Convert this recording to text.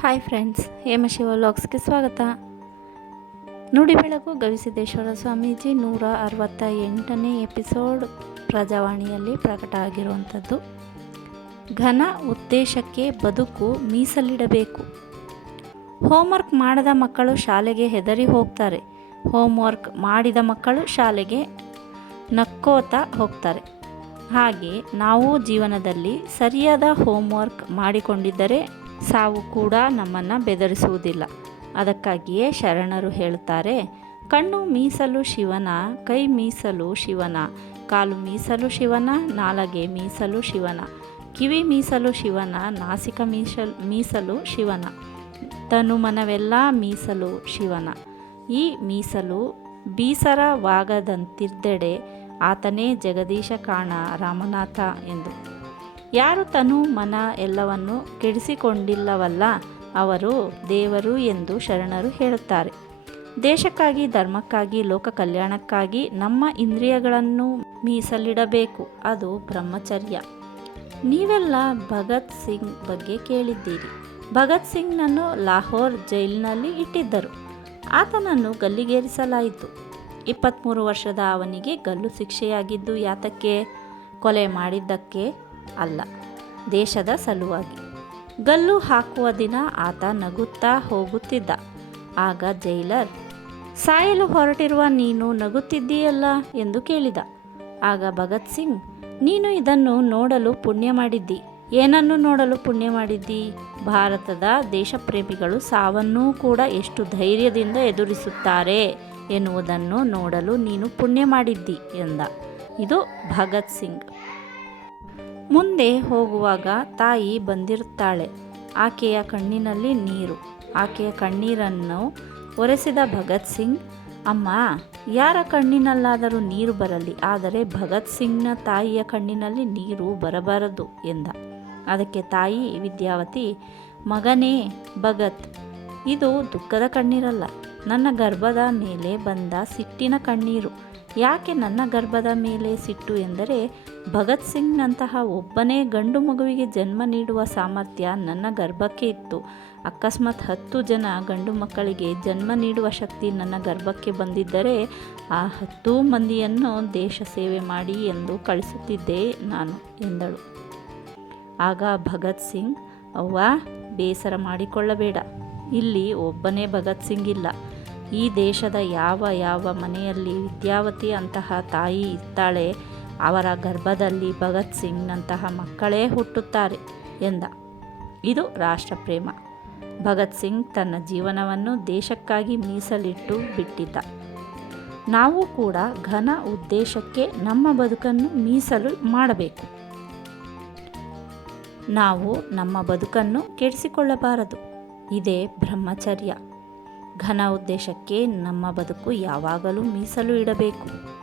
Hi friends Hema Shiva ವ್ಲಾಗ್ಸ್ಗೆ ಸ್ವಾಗತ. ನುಡಿ ಬೆಳಕು ಗವಿಸಿದ್ದೇಶ್ವರ ಸ್ವಾಮೀಜಿ ನೂರ ಅರವತ್ತ ಎಂಟನೇ ಎಪಿಸೋಡ್ ಪ್ರಜಾವಾಣಿಯಲ್ಲಿ ಪ್ರಕಟ ಆಗಿರುವಂಥದ್ದು. ಘನ ಉದ್ದೇಶಕ್ಕೆ ಬದುಕು ಮೀಸಲಿಡಬೇಕು. ಹೋಮ್ವರ್ಕ್ ಮಾಡದ ಮಕ್ಕಳು ಶಾಲೆಗೆ ಹೆದರಿ ಹೋಗ್ತಾರೆ. ಹೋಮ್ವರ್ಕ್ ಮಾಡಿದ ಮಕ್ಕಳು ಶಾಲೆಗೆ ನಕ್ಕೋತಾ ಹೋಗ್ತಾರೆ. ಹಾಗೆ ನಾವು ಜೀವನದಲ್ಲಿ ಸರಿಯಾದ ಹೋಮ್ವರ್ಕ್ ಮಾಡಿಕೊಂಡಿದ್ದರೆ ಸಾವು ಕೂಡ ನಮ್ಮನ್ನು ಬೆದರಿಸುವುದಿಲ್ಲ. ಅದಕ್ಕಾಗಿಯೇ ಶರಣರು ಹೇಳುತ್ತಾರೆ, ಕಣ್ಣು ಮೀಸಲು ಶಿವನ, ಕೈ ಮೀಸಲು ಶಿವನ, ಕಾಲು ಮೀಸಲು ಶಿವನ, ನಾಲಗೆ ಮೀಸಲು ಶಿವನ, ಕಿವಿ ಮೀಸಲು ಶಿವನ, ನಾಸಿಕ ಮೀಸಲು ಮೀಸಲು ಶಿವನ, ತನುಮನವೆಲ್ಲ ಮೀಸಲು ಶಿವನ. ಈ ಮೀಸಲು ಬೀಸರವಾಗದಂತಿದ್ದೆಡೆ ಆತನೇ ಜಗದೀಶ ಕಾಣ ರಾಮನಾಥ ಎಂದು. ಯಾರು ತನು ಮನ ಎಲ್ಲವನ್ನು ಕೆಡಿಸಿಕೊಂಡಿಲ್ಲವಲ್ಲ, ಅವರು ದೇವರು ಎಂದು ಶರಣರು ಹೇಳುತ್ತಾರೆ. ದೇಶಕ್ಕಾಗಿ, ಧರ್ಮಕ್ಕಾಗಿ ಲೋಕ ಕಲ್ಯಾಣಕ್ಕಾಗಿ ನಮ್ಮ ಇಂದ್ರಿಯಗಳನ್ನು ಮೀಸಲಿಡಬೇಕು, ಅದು ಬ್ರಹ್ಮಚರ್ಯ. ನೀವೆಲ್ಲ ಭಗತ್ ಸಿಂಗ್ ಬಗ್ಗೆ ಕೇಳಿದ್ದೀರಿ. ಭಗತ್ ಸಿಂಗ್ನನ್ನು ಲಾಹೋರ್ ಜೈಲಿನಲ್ಲಿ ಇಟ್ಟಿದ್ದರು. ಆತನನ್ನು ಗಲ್ಲಿಗೇರಿಸಲಾಯಿತು. ಇಪ್ಪತ್ತ್ಮೂರು ವರ್ಷದ ಅವನಿಗೆ ಗಲ್ಲು ಶಿಕ್ಷೆಯಾಗಿದ್ದು, ಯಾತಕ್ಕೆ, ಕೊಲೆ ಮಾಡಿದ್ದಕ್ಕೆ ಅಲ್ಲ, ದೇಶದ ಸಲುವಾಗಿ. ಗಲ್ಲು ಹಾಕುವ ದಿನ ಆತ ನಗುತ್ತಾ ಹೋಗುತ್ತಿದ್ದ. ಆಗ ಜೈಲರ್, ಸಾಯಲು ಹೊರಟಿರುವ ನೀನು ನಗುತ್ತಿದ್ದೀಯಲ್ಲ? ಎಂದು ಕೇಳಿದ. ಆಗ ಭಗತ್ ಸಿಂಗ್, ನೀನು ಇದನ್ನು ನೋಡಲು ಪುಣ್ಯ ಮಾಡಿದ್ದಿ. ಏನನ್ನು ನೋಡಲು ಪುಣ್ಯ ಮಾಡಿದ್ದಿ? ಭಾರತದ ದೇಶಪ್ರೇಮಿಗಳು ಸಾವನ್ನೂ ಕೂಡ ಎಷ್ಟು ಧೈರ್ಯದಿಂದ ಎದುರಿಸುತ್ತಾರೆ ಎನ್ನುವುದನ್ನು ನೋಡಲು ನೀನು ಪುಣ್ಯ ಮಾಡಿದ್ದಿ ಎಂದ. ಇದು ಭಗತ್ ಸಿಂಗ್. ಮುಂದೆ ಹೋಗುವಾಗ ತಾಯಿ ಬಂದಿರುತ್ತಾಳೆ. ಆಕೆಯ ಕಣ್ಣಿನಲ್ಲಿ ನೀರು. ಆಕೆಯ ಕಣ್ಣೀರನ್ನು ಒರೆಸಿದ ಭಗತ್ ಸಿಂಗ್, ಅಮ್ಮ, ಯಾರ ಕಣ್ಣಿನಲ್ಲಾದರೂ ನೀರು ಬರಲಿ, ಆದರೆ ಭಗತ್ ಸಿಂಗ್ನ ತಾಯಿಯ ಕಣ್ಣಿನಲ್ಲಿ ನೀರು ಬರಬಾರದು ಎಂದ. ಅದಕ್ಕೆ ತಾಯಿ, ವಿದ್ಯಾವತಿ, ಮಗನೇ ಭಗತ್, ಇದು ದುಃಖದ ಕಣ್ಣೀರಲ್ಲ. ನನ್ನ ಗರ್ಭದ ಮೇಲೆ ಬಂದ ಸಿಟ್ಟಿನ ಕಣ್ಣೀರು. ಯಾಕೆ ನನ್ನ ಗರ್ಭದ ಮೇಲೆ ಸಿಟ್ಟು ಎಂದರೆ ಭಗತ್ ಸಿಂಗ್ನಂತಹ ಒಬ್ಬನೇ ಗಂಡು ಮಗುವಿಗೆ ಜನ್ಮ ನೀಡುವ ಸಾಮರ್ಥ್ಯ ನನ್ನ ಗರ್ಭಕ್ಕೆ ಇತ್ತು. ಅಕಸ್ಮಾತ್ ಹತ್ತು ಜನ ಗಂಡು ಮಕ್ಕಳಿಗೆ ಜನ್ಮ ನೀಡುವ ಶಕ್ತಿ ನನ್ನ ಗರ್ಭಕ್ಕೆ ಬಂದಿದ್ದರೆ ಆ ಹತ್ತು ಮಂದಿಯನ್ನು ದೇಶ ಸೇವೆ ಮಾಡಿ ಎಂದು ಕಳಿಸುತ್ತಿದ್ದೆ ನಾನು, ಎಂದಳು. ಆಗ ಭಗತ್ ಸಿಂಗ್, ಅವ್ವ, ಬೇಸರ ಮಾಡಿಕೊಳ್ಳಬೇಡ. ಇಲ್ಲಿ ಒಬ್ಬನೇ ಭಗತ್ ಸಿಂಗ್ ಇಲ್ಲ. ಈ ದೇಶದ ಯಾವ ಯಾವ ಮನೆಯಲ್ಲಿ ವಿದ್ಯಾವತಿ ಅಂತಹ ತಾಯಿ ಇರ್ತಾಳೆ ಅವರ ಗರ್ಭದಲ್ಲಿ ಭಗತ್ ಸಿಂಗ್ನಂತಹ ಮಕ್ಕಳೇ ಹುಟ್ಟುತ್ತಾರೆ ಎಂದ. ಇದು ರಾಷ್ಟ್ರಪ್ರೇಮ. ಭಗತ್ ಸಿಂಗ್ ತನ್ನ ಜೀವನವನ್ನು ದೇಶಕ್ಕಾಗಿ ಮೀಸಲಿಟ್ಟು ಬಿಟ್ಟಿದ್ದ. ನಾವು ಕೂಡ ಘನ ಉದ್ದೇಶಕ್ಕೆ ನಮ್ಮ ಬದುಕನ್ನು ಮೀಸಲು ಮಾಡಬೇಕು. ನಾವು ನಮ್ಮ ಬದುಕನ್ನು ಕೆಡಿಸಿಕೊಳ್ಳಬಾರದು. ಇದೇ ಬ್ರಹ್ಮಚರ್ಯ. ಘನ ಉದ್ದೇಶಕ್ಕೆ ನಮ್ಮ ಬದುಕು ಯಾವಾಗಲೂ ಮೀಸಲು ಇಡಬೇಕು.